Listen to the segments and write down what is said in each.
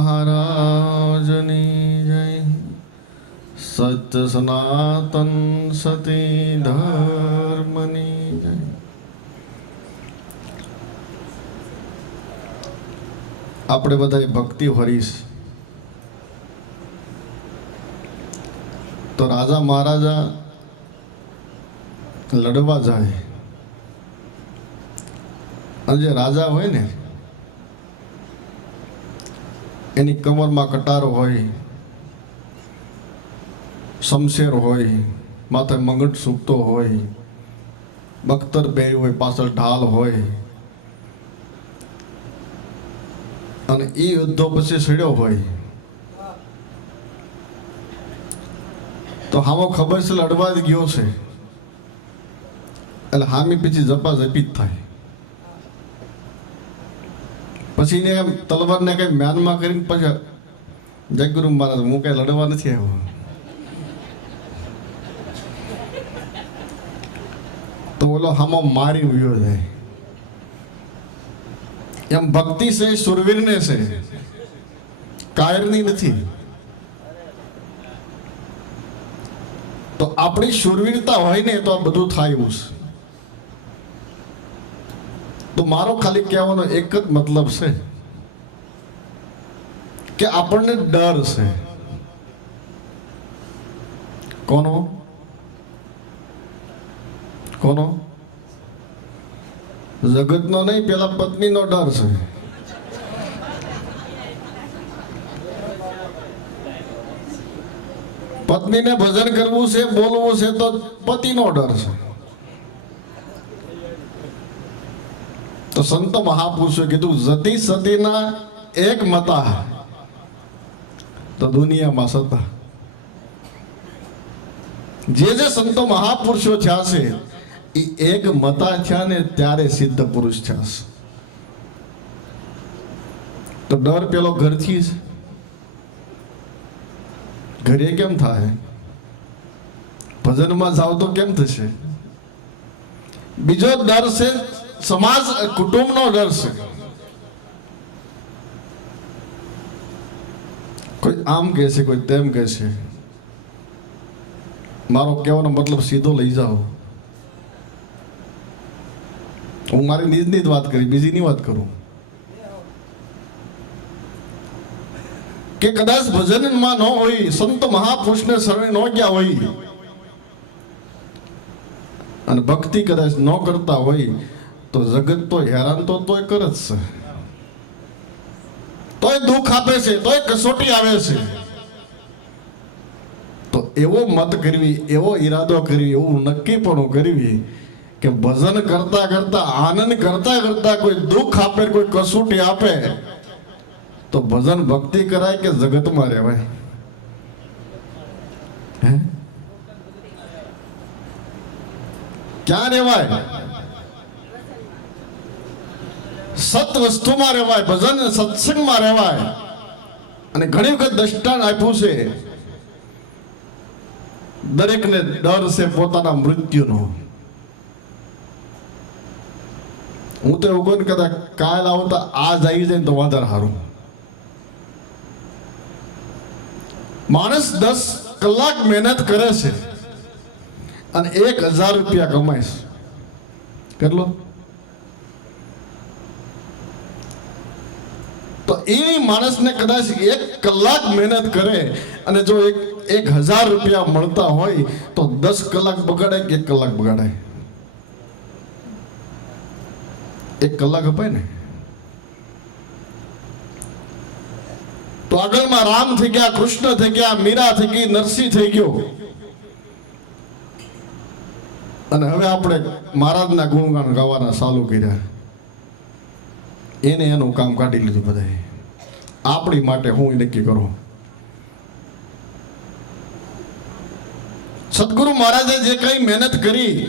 મહારાજની જય. સત્ય સનાતન સતી ધર્મની જય. આપણે બધા ભક્તિ હરીશ તો રાજા મહારાજા લડવા જાય. અને જે રાજા હોય ને એની કમરમાં કટારો હોય, શમશેર હોય, માથે મંગટ સૂકતો હોય, બખ્તર બે હોય, પાછળ ઢાલ હોય, અને એ યુદ્ધો પછી સડ્યો હોય. તો હામો ખબર છે લડવા જ ગયો છે. એટલે હામી પછી જપા જપી જ થાય. પછી ને એમ તલવારને કઈ મ્યાનમાં કરીને પછી જયગુરુ મહારાજ, હું કઈ લડવા નથી આવ્યો. તો ઓલો હામો મારી ઉયો જાય એમ ભક્તિ છે, સુરવીરને છે. કાયરની નથી. તો આપણી સુરવીરતા હોય ને તો આ બધું થાય એવું છે. તો મારો ખાલી કહેવાનો એક જ મતલબ છે કે આપણને ડર છે. કોનો? કોનો? જગતનો નહીં, પેલા પત્નીનો ડર છે. પત્નીને ભજન કરવું છે, બોલવું છે, તો પતિનો ડર છે. તો સંત મહાપુરુષે કીધું જતી સતીના એક મતા. તો દુનિયામાં સતા. જે જે સંતો મહાપુરુષો થયા છે એ એક મતા થયા ને ત્યારે સિદ્ધ પુરુષ થયા છે. તો ડર પેલો ઘરથી છે ઘરે કેમ થાય? ભજનમાં જાવ તો કેમ થશે? બીજો ડર છે સમાજ કુટુંબનો ડર છે. કોઈ આમ કહે છે, કોઈ તેમ કહે છે. મારો કહેવાનો મતલબ સીધો લઈ જાઓ. હું મારી નિજની જ વાત કરી, બીજીની વાત કરું. કે કદાચ ભજનમાં ન હોય, સંત મહાપુરુષને શરણે ન ગયા હોય, અને ભક્તિ કદાચ ન કરતા હોય તો જગત તો હેરાન તો તોય કરે છે. તોય દુઃખ આપે છે, તોય કસોટી આવે છે. તો એવો મત કરવી, એવો ઈરાદો કરવી, એવું નક્કીપણું કરવી કે ભજન કરતા કરતા, આનંદ કરતા કરતા કોઈ દુઃખ આપે, કોઈ કસોટી આપે, તો ભજન ભક્તિ કરાય કે જગતમાં રહેવાય? ક્યાં રહેવાય? સત વસ્તુમાં રહેવાય, ભજન સત્સંગમાં રહેવાય. અને ઘણી વખત દ્રષ્ટાંત આપ્યું છે. દરેકને ડર છે પોતાના મૃત્યુનો. હું તો એવું કહું કદાચ કાલ આવતા આજ આવી જાય તો વધારે સારું. માણસ દસ કલાક મહેનત કરે છે અને એક હજાર રૂપિયા કમાય છે. કેટલો? તો એ માણસને કદાચ એક કલાક મહેનત કરે અને જો એક એક હજાર રૂપિયા મળતા હોય તો દસ કલાક બગાડે કે એક કલાક બગાડે એક કલાક અપાય ને? તો આગળમાં રામ થઈ ગયા, કૃષ્ણ થઈ ગયા, મીરા થઈ ગઈ, નરસિંહ થઈ ગયો. અને હવે આપણે મહારાજના ગુણગાન ગાવાના ચાલુ કર્યા. એને એનું કામ કાઢી લીધું બધાએ. આપણી માટે હું નક્કી કરો. સદગુરુ મહારાજે જે કઈ મહેનત કરી,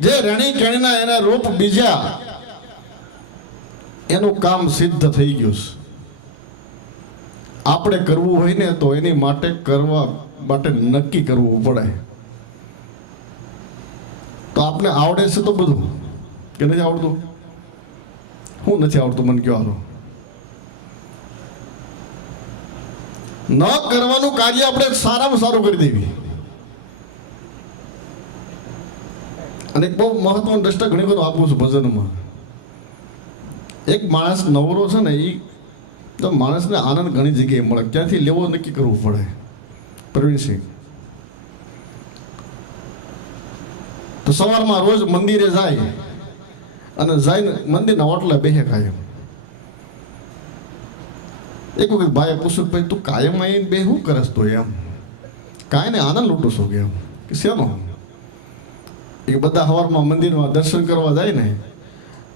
જે રણી કેણીના એના રૂપ બીજા એનું કામ સિદ્ધ થઈ ગયું છે. આપણે કરવું હોય ને તો એની માટે કરવા માટે નક્કી કરવું પડે. તો આપને આવડે છે તો બધું? કે નથી આવડતું? હું નથી આવડતું મને કયો હારો ન કરવાનું કાર્ય આપણે સારામાં સારું કરી દેવી. અને એક બહુ મહત્વનું દ્રષ્ટા ઘણી બધું આપું છું ભજનમાં. એક માણસ નવરો છે ને એ તો માણસને આનંદ ઘણી જગ્યાએ મળે. ક્યાંથી લેવો નક્કી કરવું પડે? પ્રવીણસિંહ તો સવારમાં રોજ મંદિરે જાય. અને જઈને મંદિરના ઓટલે બેહે કાયમ. એક વખત ભાઈએ પૂછ્યું ભાઈ, તું કાયમ આવીને બે શું કરસ તો એમ? કાંઈ ને આનંદ લૂંટું છું કે એમ? કે શેનો? એ બધા હવારમાં મંદિરમાં દર્શન કરવા જાય ને,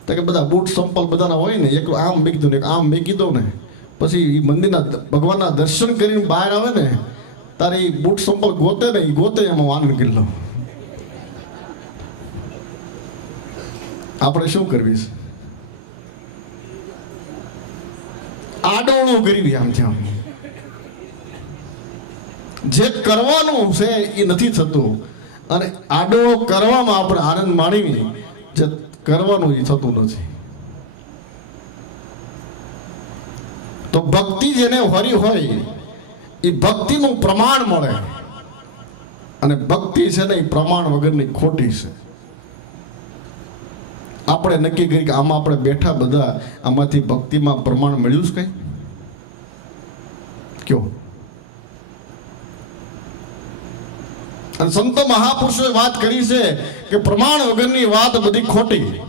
તો કે બધા બૂટ સંપલ બધાના હોય ને, એક આમ મેકી દઉં ને, એક આમ મેકી દઉં ને, પછી એ મંદિરના ભગવાનના દર્શન કરીને બહાર આવે ને, તારે એ બૂટ સંપલ ગોતે ને એ ગોતે એમાં આનંદ કરી લો આપણે શું કરવી છે? આડોળું કરવી આમ છે જે કરવાનું છે એ નથી થતું. અને આડોળો કરવામાં આપણે આનંદ માણીએ જે કરવાનું એ થતું નથી. તો ભક્તિ જેને હરી હોય, એ ભક્તિનું પ્રમાણ મળે. અને ભક્તિ છે ને એ પ્રમાણ વગરની ખોટી છે. આપણે નક્કી કરી કે આમાં આપણે બેઠા બધા આમાંથી ભક્તિમાં પ્રમાણ મળ્યું છે કઈ? કયો? અને સંતો મહાપુરુષોએ વાત કરી છે કે પ્રમાણ વગરની વાત બધી ખોટી.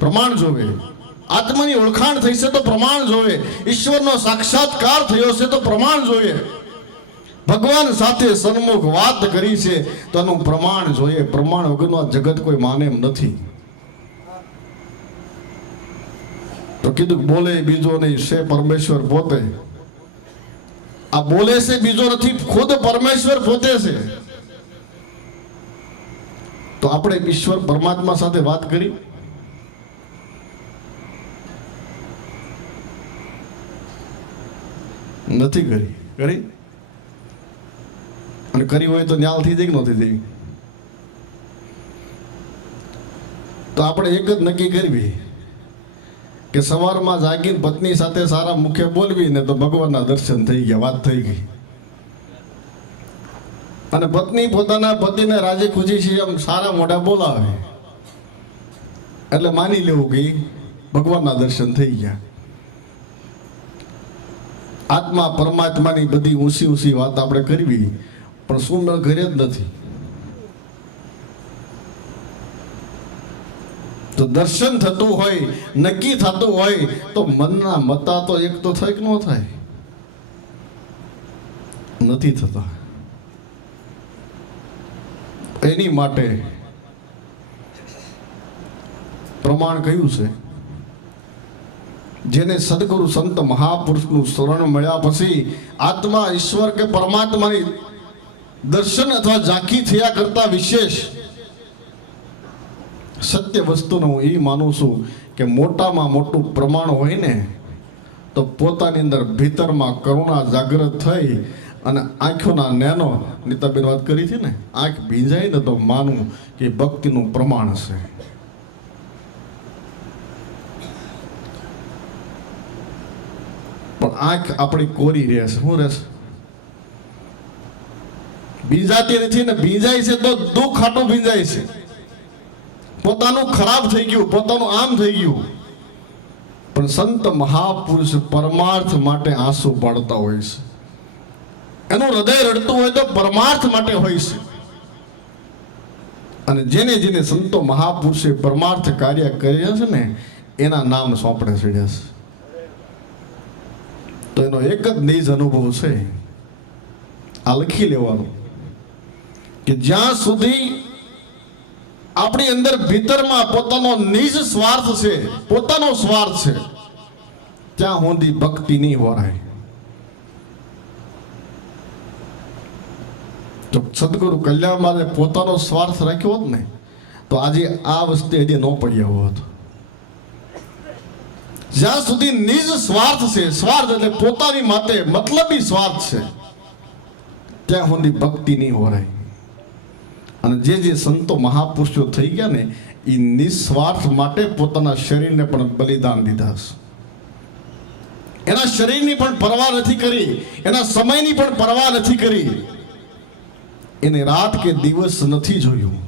પ્રમાણ જોવે. આત્માની ઓળખાણ થઈ છે તો પ્રમાણ જોવે. ઈશ્વરનો સાક્ષાત્કાર થયો છે તો પ્રમાણ જોઈએ ભગવાન સાથે સન્મુખ વાત કરી છે, તો એનું પ્રમાણ જોઈએ. પ્રમાણ વગરનું જગત કોઈ માને એમ નથી. તો કીધું બોલે બીજો નહીં છે પરમેશ્વર પોતે. આ બોલે છે બીજો નથી, ખુદ પરમેશ્વર પોતે છે. તો આપણે ઈશ્વર પરમાત્મા સાથે વાત કરી. નથી કરી. કરી? અને કરી હોય તો ન્યાલ થઈ જાય કે નહોતી થઈ. તો આપણે એક જ નક્કી કરવી કે સવારમાં જાગીને પત્ની સાથે સારા મુખે બોલવી ને તો ભગવાનના દર્શન થઈ ગયા, વાત થઈ ગઈ. અને પત્ની પોતાના પતિને રાજી ખુશી છે એમ સારા મોઢા બોલાવે. એટલે માની લેવું કે ભગવાનના દર્શન થઈ ગયા. આત્મા પરમાત્માની બધી ઊંચી ઊંચી વાત આપણે કરવી. પણ મેળ ઘરે જ નથી. તો દર્શન થતું હોય, નક્કી થતું હોય, તો મનના મતા તો એક તો થાય કે ન થાય? નથી થતા. એની માટે પ્રમાણ કયું છે? જેને સદગુરુ સંત મહાપુરુષનું સ્મરણ મળ્યા પછી આત્મા ઈશ્વર કે પરમાત્માની દર્શન અથવા ઝાંખી થયા કરતા વિશેષ સત્ય વસ્તુનો હું એ માનું છું કે મોટામાં મોટું પ્રમાણ હોય ને, તો પોતાની અંદર ભીતરમાં કરુણા જાગૃત થઈ અને આંખોના નેનો, નીતાબેન વાત કરી હતી ને, આંખ ભીંજાય ને તો માનું કે ભક્તિનું પ્રમાણ છે. પણ આંખ આપણી કોરી રહેશે શું રહેશે ભીંજાતી નથી ને ભીંજાય છે તો દુઃખ હાટું ભીંજાય છે. પોતાનું ખરાબ થઈ ગયું, પોતાનું આમ થઈ ગયું. પણ સંત મહાપુરુષ પરમાર્થ માટે આંસુ પાડતા હોય છે. એનું હૃદય રડતું હોય તો પરમાર્થ માટે હોય છે. અને જેને જેને સંતો મહાપુરુષે પરમાર્થ કાર્ય કર્યા છે ને, એના નામ સોંપડે ચડ્યા છે. તો એનો એક જ નિજ અનુભવ છે. આ લખી લેવાનું. કે જ્યાં સુધી આપણી અંદર ભીતરમાં પોતાનો નિજ સ્વાર્થ છે, પોતાનો સ્વાર્થ છે, ત્યાં સુધી ભક્તિ નહીં વરાય. તો સદગુરુ કલ્યાણ માટે પોતાનો સ્વાર્થ રાખ્યો હોત ને, તો આજે આ વસ્તુ હજી ન પડ્યા હોત. જ્યાં સુધી નિજ સ્વાર્થ છે, સ્વાર્થ એટલે પોતાની માટે મતલબી સ્વાર્થ છે, ત્યાં સુધી ભક્તિ નહીં હોરાય અને જે જે સંતો મહાપુરુષો થઈ ગયા ને એ નિસ્વાર્થ માટે પોતાના શરીરને પણ બલિદાન દીધા છે એના શરીરની પણ પરવા નથી કરી, એના સમયની પણ પરવા નથી કરી. એને રાત કે દિવસ નથી જોયું.